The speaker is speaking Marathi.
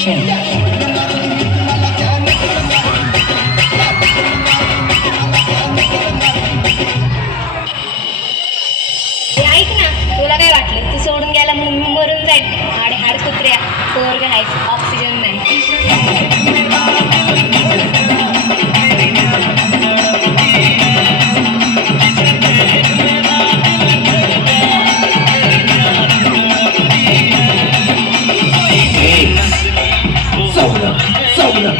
Production. ऐक ना, तुला काय वाटलं? तू सोडून गेला म्हणून मी मरून जाईल? हाड हाड कुत्र्या, पोरग आहेस, ऑक्सिजन नाही. Sobra.